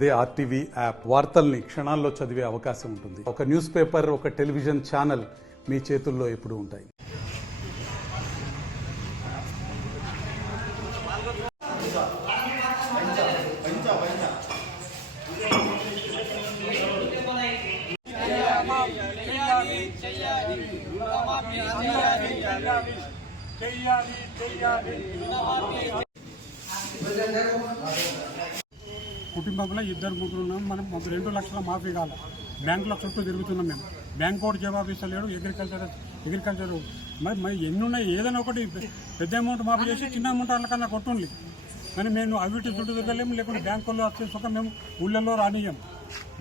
అదే RTV app వార్తల్ని క్షణాల్లో చదివే అవకాశం ఉంటుంది. ఒక న్యూస్ పేపర్, ఒక టెలివిజన్ ఛానల్ మీ చేతుల్లో ఎప్పుడూ ఉంటాయి. కుటుంబంలో ఇద్దరు ముగ్గురు ఉన్నాం. మనం 2 లక్షల మాఫీ కావాలి. బ్యాంకుల చుట్టూ తిరుగుతున్నాం. మేము బ్యాంక్ కూడా జవాబు ఇస్తలేడు. అగ్రికల్చర్ మరి ఎన్ని ఉన్నాయి, ఏదైనా ఒకటి పెద్ద అమౌంట్ మాఫీ చేసి చిన్న అమౌంట్ వాళ్ళకన్నా కొట్టుండి. కానీ మేము అవిటి చుట్టూ తిరగలేము, లేకుంటే బ్యాంకుల్లో వచ్చే సుఖ మేము ఊళ్ళల్లో రానియం.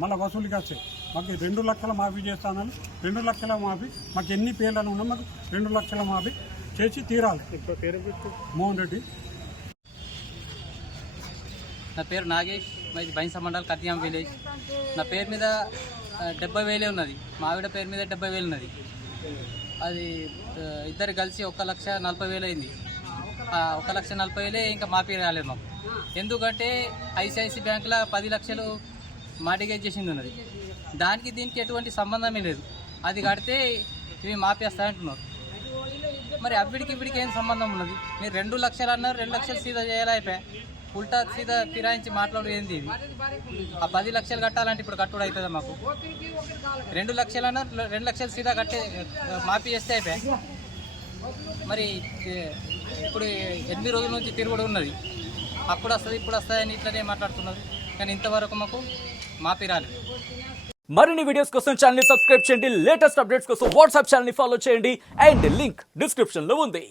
మళ్ళీ వసూలుకి వస్తాయి. మాకు 2 లక్షల మాఫీ చేస్తానని 2 లక్షల మాఫీ, మాకు ఎన్ని పేర్లను ఉన్నా మాకు 2 లక్షల మాఫీ చేసి తీరాలి. మోహన్ రెడ్డి. నా పేరు నాగేష్, మాది బైన్సా మండల్ కత్యాం విలేజ్. నా పేరు మీద 70,000 ఉన్నది, మా ఆవిడ పేరు మీద 70,000 ఉన్నది. అది ఇద్దరు కలిసి 1,40,000 అయింది. 1,40,000 ఇంకా మాఫీ రాలేదు మాకు. ఎందుకంటే ఐసిఐసి బ్యాంకులో 10 లక్షలు మార్టిగేజ్ చేసింది ఉన్నది. దానికి దీనికి ఎటువంటి సంబంధమే లేదు. అది కడితే ఇవి మాఫీ వస్తాయంటున్నారు. మరి అవిడికి ఇవిడికి ఏం సంబంధం ఉన్నది? మీరు 2 లక్షలు అన్నారు, 2 లక్షలు సీదా చేయాలి అయిపోయా. ఉల్టా సీదా ఫిరాయించి మాట్లాడు ఏంది ఇది? ఆ 10 లక్షలు కట్టాలంటే ఇప్పుడు కట్టుడు అవుతుందా మాకు? 2 లక్షలు అన్నారు, 2 లక్షలు సీదా కట్టే మాఫీ చేస్తే అయిపోయా. మరి ఇప్పుడు 8 రోజుల నుంచి తిరుగుడు ఉన్నది. అప్పుడు వస్తుంది ఇప్పుడు వస్తుంది అని ఇట్లనే మాట్లాడుతున్నారు. కానీ ఇంతవరకు మాకు మాఫీ రాలేదు. మరిన్ని వీడియోస్ కోసం ఛానల్ ని సబ్స్క్రైబ్ చేయండి. లేటెస్ట్ అప్డేట్స్ కోసం వాట్సాప్ ఛానల్ ని ఫాలో చేయండి. అండ్ లింక్ డిస్క్రిప్షన్ లో ఉంది.